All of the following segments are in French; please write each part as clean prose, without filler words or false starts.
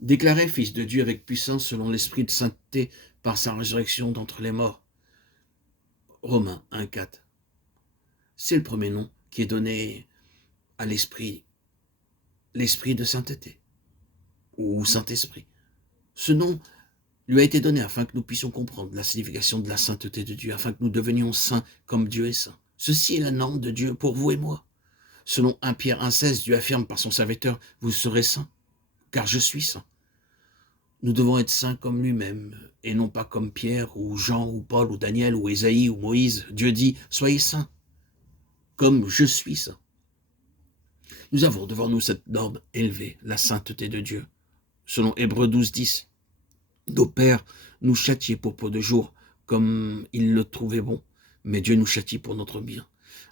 déclaré Fils de Dieu avec puissance selon l'Esprit de sainteté par sa résurrection d'entre les morts. Romains 1,4. C'est le premier nom qui est donné à l'Esprit, l'Esprit de sainteté, ou Saint-Esprit. Ce nom lui a été donné afin que nous puissions comprendre la signification de la sainteté de Dieu, afin que nous devenions saints comme Dieu est saint. Ceci est la norme de Dieu pour vous et moi. Selon 1 Pierre 1,16, Dieu affirme par son serviteur, vous serez saints, car je suis saint. Nous devons être saints comme lui-même, et non pas comme Pierre, ou Jean, ou Paul, ou Daniel, ou Ésaïe, ou Moïse. Dieu dit, soyez saints, comme je suis saint. Nous avons devant nous cette norme élevée, la sainteté de Dieu. Selon Hébreux 12,10, nos pères nous châtiaient pour peu de jours, comme ils le trouvaient bon, mais Dieu nous châtie pour notre bien,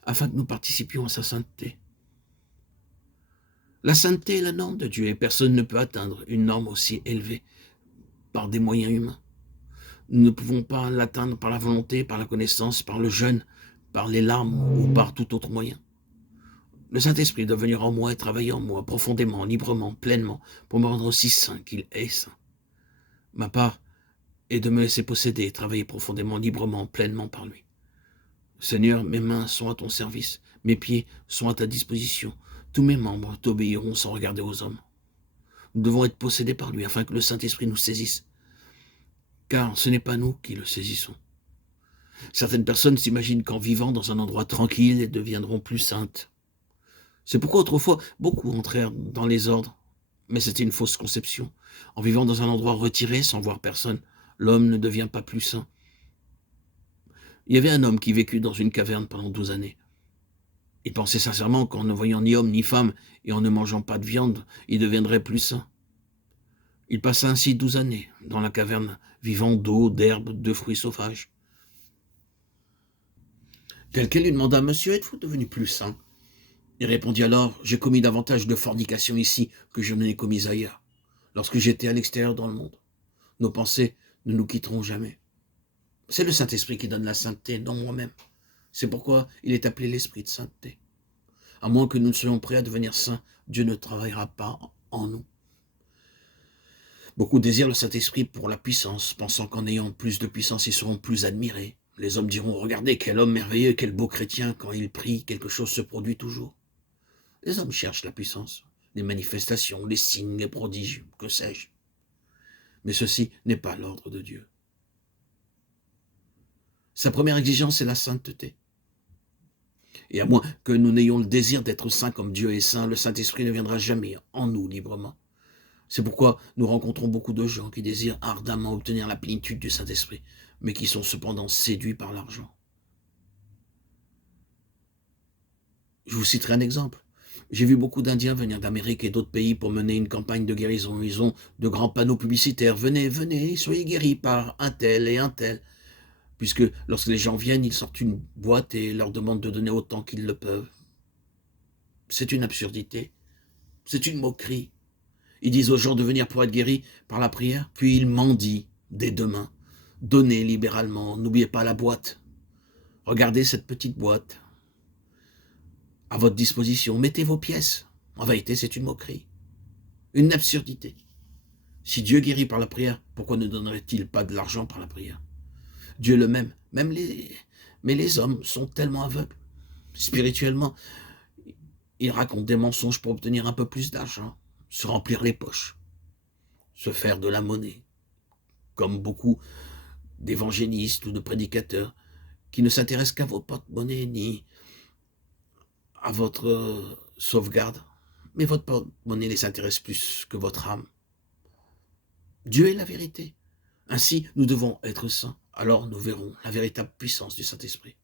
afin que nous participions à sa sainteté. La sainteté est la norme de Dieu, et personne ne peut atteindre une norme aussi élevée par des moyens humains. Nous ne pouvons pas l'atteindre par la volonté, par la connaissance, par le jeûne, par les larmes ou par tout autre moyen. Le Saint-Esprit doit venir en moi et travailler en moi, profondément, librement, pleinement, pour me rendre aussi saint qu'il est saint. Ma part est de me laisser posséder et travailler profondément, librement, pleinement par lui. Seigneur, mes mains sont à ton service, mes pieds sont à ta disposition, tous mes membres t'obéiront sans regarder aux hommes. Nous devons être possédés par lui afin que le Saint-Esprit nous saisisse, car ce n'est pas nous qui le saisissons. Certaines personnes s'imaginent qu'en vivant dans un endroit tranquille, elles deviendront plus saintes. C'est pourquoi autrefois, beaucoup entrèrent dans les ordres, mais c'était une fausse conception. En vivant dans un endroit retiré, sans voir personne, l'homme ne devient pas plus saint. Il y avait un homme qui vécut dans une caverne pendant 12 années. Il pensait sincèrement qu'en ne voyant ni homme ni femme et en ne mangeant pas de viande, il deviendrait plus saint. Il passa ainsi 12 années dans la caverne, vivant d'eau, d'herbe, de fruits sauvages. Quelqu'un lui demanda, « Monsieur, êtes-vous devenu plus saint ?» Il répondit alors, « J'ai commis davantage de fornication ici que je n'ai commis ailleurs, lorsque j'étais à l'extérieur dans le monde. Nos pensées ne nous quitteront jamais. » C'est le Saint-Esprit qui donne la sainteté, non moi-même. C'est pourquoi il est appelé l'Esprit de sainteté. À moins que nous ne soyons prêts à devenir saints, Dieu ne travaillera pas en nous. Beaucoup désirent le Saint-Esprit pour la puissance, pensant qu'en ayant plus de puissance, ils seront plus admirés. Les hommes diront, « Regardez, quel homme merveilleux, quel beau chrétien, quand il prie, quelque chose se produit toujours. » Les hommes cherchent la puissance, les manifestations, les signes, les prodiges, que sais-je. Mais ceci n'est pas l'ordre de Dieu. Sa première exigence est la sainteté. Et à moins que nous n'ayons le désir d'être saints comme Dieu est saint, le Saint-Esprit ne viendra jamais en nous librement. C'est pourquoi nous rencontrons beaucoup de gens qui désirent ardemment obtenir la plénitude du Saint-Esprit, mais qui sont cependant séduits par l'argent. Je vous citerai un exemple. J'ai vu beaucoup d'Indiens venir d'Amérique et d'autres pays pour mener une campagne de guérison. Ils ont de grands panneaux publicitaires. « Venez, venez, soyez guéris par un tel et un tel. » Puisque lorsque les gens viennent, ils sortent une boîte et leur demandent de donner autant qu'ils le peuvent. C'est une absurdité. C'est une moquerie. Ils disent aux gens de venir pour être guéris par la prière, puis ils mendient dès demain. Donnez libéralement, n'oubliez pas la boîte. Regardez cette petite boîte à votre disposition, mettez vos pièces. En vérité, c'est une moquerie, une absurdité. Si Dieu guérit par la prière, pourquoi ne donnerait-il pas de l'argent par la prière? Dieu le même, mais les hommes sont tellement aveugles. Spirituellement, ils racontent des mensonges pour obtenir un peu plus d'argent, se remplir les poches, se faire de la monnaie, comme beaucoup d'évangélistes ou de prédicateurs qui ne s'intéressent qu'à vos porte-monnaie ni à votre sauvegarde, mais votre porte-monnaie les intéresse plus que votre âme. Dieu est la vérité. Ainsi, nous devons être saints. Alors nous verrons la véritable puissance du Saint-Esprit.